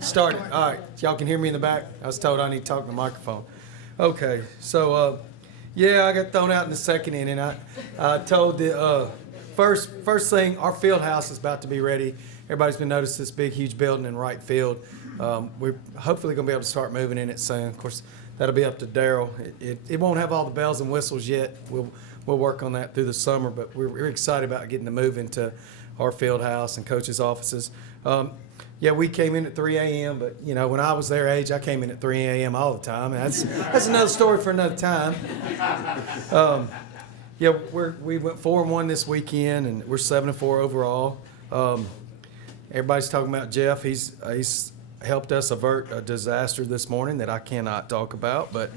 Started. All right. Y'all can hear me in the back? I was told I need to talk to the microphone. Okay. So, yeah, I got thrown out in the second inning. I told the first thing, our field house is about to be ready. Everybody's been noticing this big, huge building in right field. We're hopefully going to be able to start moving in it soon. Of course, that'll be up to Daryl. It won't have all the bells and whistles yet. We'll work on that through the summer, but we're excited about getting to move into our field house and coaches' offices. Yeah, we came in at 3 a.m., but, you know, when I was their age, I came in at 3 a.m. all the time. And that's another story for another time. Yeah, we went 4-1 this weekend, and we're 7-4 overall. Everybody's talking about Jeff. He's helped us avert a disaster this morning that I cannot talk about, but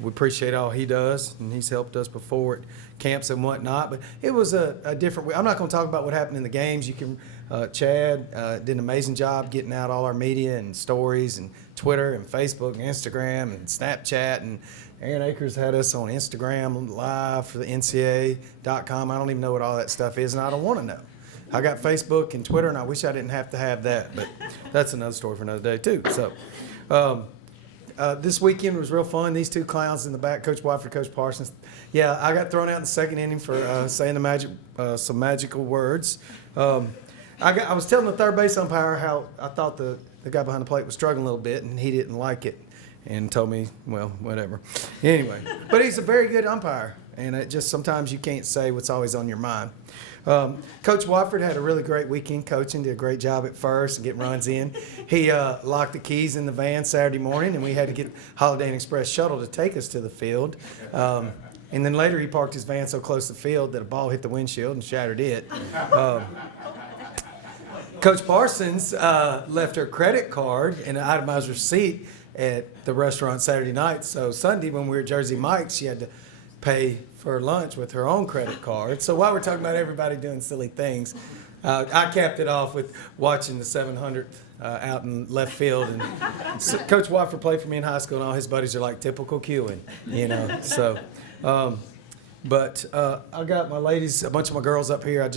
we appreciate all he does, and he's helped us before at camps and whatnot. But it was a different way. I'm not going to talk about what happened in the games. You can, Chad did an amazing job getting out all our media and stories and Twitter and Facebook and Instagram and Snapchat. And Aaron Akers had us on Instagram live for the NCAA.com. I don't even know what all that stuff is, and I don't want to know. I got Facebook and Twitter, and I wish I didn't have to have that, but that's another story for another day, too. So, this weekend was real fun. These two clowns in the back, Coach Watford, Coach Parsons. Yeah, I got thrown out in the second inning for saying some magical words. I was telling the third base umpire how I thought the guy behind the plate was struggling a little bit, and he didn't like it and told me, well, whatever. Anyway, but he's a very good umpire, and it just sometimes you can't say what's always on your mind. Coach Watford had a really great weekend coaching, did a great job at first and getting runs in. He locked the keys in the van Saturday morning, and we had to get Holiday Inn Express shuttle to take us to the field. And then later he parked his van so close to the field that a ball hit the windshield and shattered it. Coach Parsons left her credit card and an itemized receipt at the restaurant Saturday night. So Sunday when we were at Jersey Mike's, she had to pay for lunch with her own credit card. So while we're talking about everybody doing silly things, I capped it off with watching the 700th out in left field. And Coach Watford played for me in high school, and all his buddies are like typical Kewin, you know. So, but I got my ladies, a bunch of my girls up here.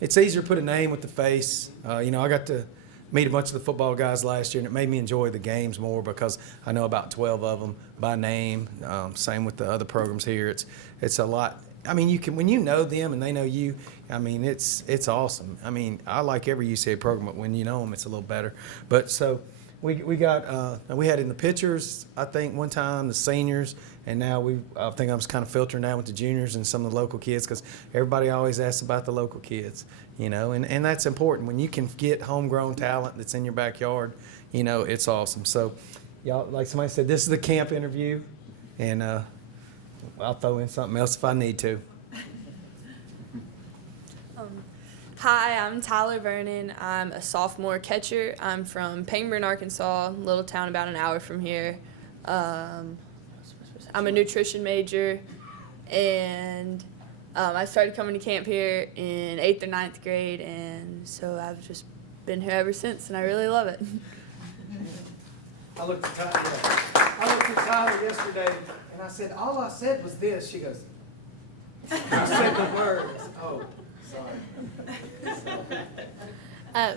It's easier to put a name with the face. You know, I got to meet a bunch of the football guys last year, and it made me enjoy the games more because I know about 12 of them by name. Same with the other programs here. It's a lot. I mean, when you know them and they know you, I mean, it's awesome. I mean, I like every UCA program, but when you know them, it's a little better. But so we had in the pitchers, I think one time the seniors, and now I think I'm just kind of filtering down with the juniors and some of the local kids because everybody always asks about the local kids, you know, and that's important. When you can get homegrown talent that's in your backyard, you know, it's awesome. So, y'all, like somebody said, this is the camp interview, and I'll throw in something else if I need to. Hi, I'm Tyler Vernon. I'm a sophomore catcher. I'm from Pangburn, Arkansas, a little town about an hour from here. I'm a nutrition major, and I started coming to camp here in 8th or 9th grade, and so I've just been here ever since, and I really love it. I looked at Tyler yesterday, and I said, all I said was this. She goes, I said the words. Oh, sorry.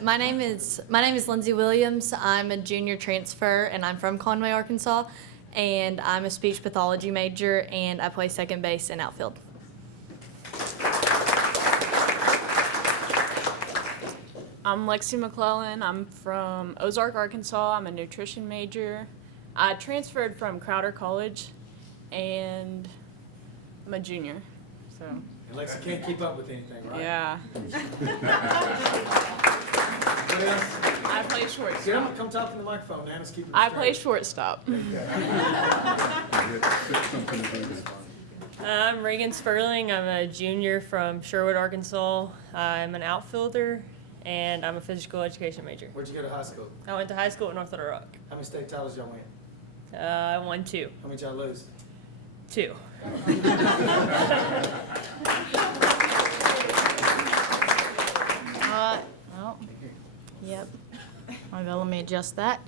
My name is Lindsay Williams. I'm a junior transfer, and I'm from Conway, Arkansas. And I'm a speech pathology major, and I play second base and outfield. I'm Lexi McClellan. I'm from Ozark, Arkansas. I'm a nutrition major. I transferred from Crowder College, and I'm a junior. So. Alexa can't keep up with anything, right? Yeah. What else? I play shortstop. Come talk in the microphone, Nana's keeping it I straight. play shortstop. I'm Reagan Sperling. I'm a junior from Sherwood, Arkansas. I'm an outfielder, and I'm a physical education major. Where'd you go to high school? I went to high school at North Little Rock. How many state titles y'all win? I won 2. How many y'all lose? 2. Well, yep. Well, let me adjust that.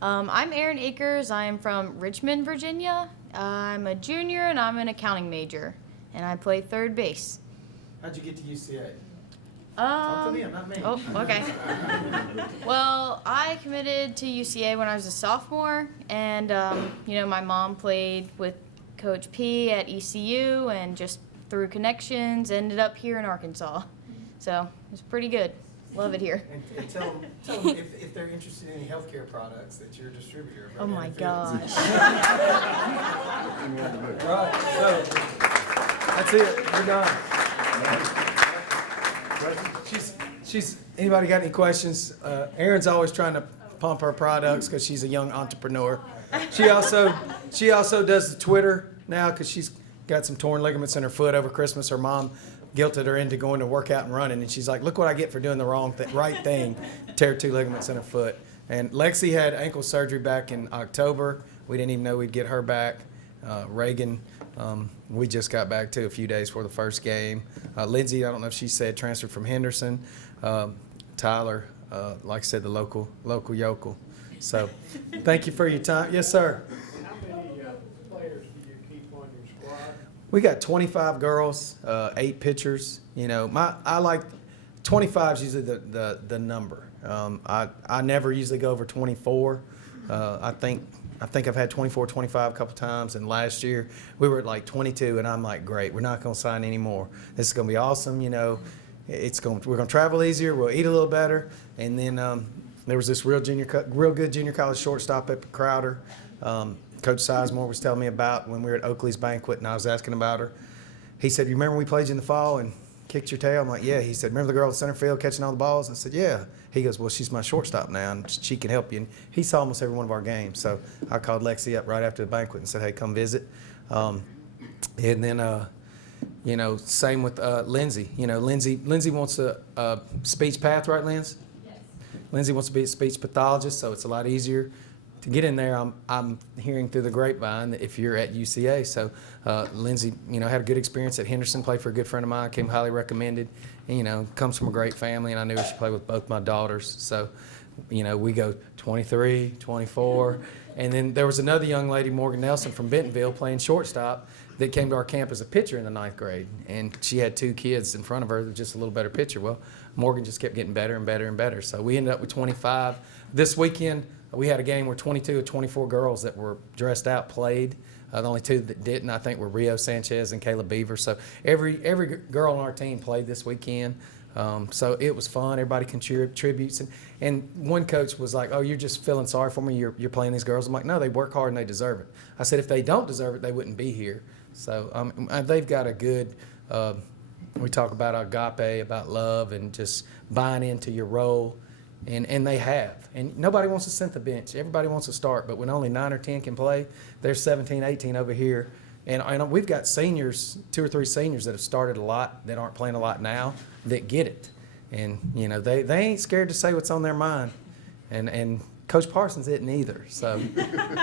I'm Erin Akers. I am from Richmond, Virginia. I'm a junior, and I'm an accounting major, and I play third base. How'd you get to UCA? Talk to them, not me. Oh, okay. Well, I committed to UCA when I was a sophomore, and my mom played with Coach P at ECU, and just through connections, ended up here in Arkansas. So it's pretty good. Love it here. And tell them if they're interested in any healthcare products that you're a distributor. Oh my gosh. Right, so that's it. We're done. Anybody got any questions? Erin's always trying to pump her products because she's a young entrepreneur. She also does the Twitter now because she's got some torn ligaments in her foot over Christmas. Her mom guilted her into going to work out and running, and she's like, "Look what I get for doing the right thing." Tear 2 ligaments in her foot. And Lexi had ankle surgery back in October. We didn't even know we'd get her back. Reagan, we just got back to a few days before the first game. Lindsay, I don't know if she said transferred from Henderson. Tyler, like I said, the local yokel. So, thank you for your time. Yes, sir. How many players do you keep on your squad? We got 25 girls, 8 pitchers. I like 25 is usually the number. I never usually go over 24. I think I've had 24, 25 a couple times, and last year we were at like 22, and I'm like, great, we're not going to sign anymore. This is going to be awesome. We're going to travel easier. We'll eat a little better, and then there was this real good junior college shortstop at Crowder. Coach Sizemore was telling me about when we were at Oakley's banquet, and I was asking about her. He said, "You remember we played you in the fall and kicked your tail?" I'm like, "Yeah." He said, "Remember the girl at center field catching all the balls?" I said, "Yeah." He goes, "Well, she's my shortstop now, and she can help you." And he saw almost every one of our games. So I called Lexi up right after the banquet and said, "Hey, come visit." And then, same with Lindsay. Lindsay wants a speech path, right, Linz? Yes. Lindsay wants to be a speech pathologist, so it's a lot easier to get in there. I'm hearing through the grapevine that if you're at UCA, so Lindsay, had a good experience at Henderson, played for a good friend of mine, came highly recommended, and, comes from a great family, and I knew she played with both my daughters. So, we go 23, 24, and then there was another young lady, Morgan Nelson from Bentonville, playing shortstop, that came to our camp as a pitcher in the 9th grade, and she had 2 kids in front of her that were just a little better pitcher. Well, Morgan just kept getting better and better and better, so we ended up with 25. This weekend, we had a game where 22 of 24 girls that were dressed out played. The only 2 that didn't, I think, were Rio Sanchez and Kayla Beaver. So every girl on our team played this weekend. So it was fun. Everybody contributes. And one coach was like, "Oh, you're just feeling sorry for me. You're playing these girls." I'm like, "No, they work hard and they deserve it." I said, "If they don't deserve it, they wouldn't be here." So they've got a good, we talk about agape, about love, and just buying into your role. And they have. And nobody wants to sit the bench. Everybody wants to start. But when only 9 or 10 can play, there's 17, 18 over here. And we've got seniors, 2 or 3 seniors that have started a lot, that aren't playing a lot now, that get it. And, they ain't scared to say what's on their mind. And Coach Parsons isn't either. So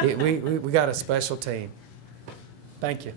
we got a special team. Thank you.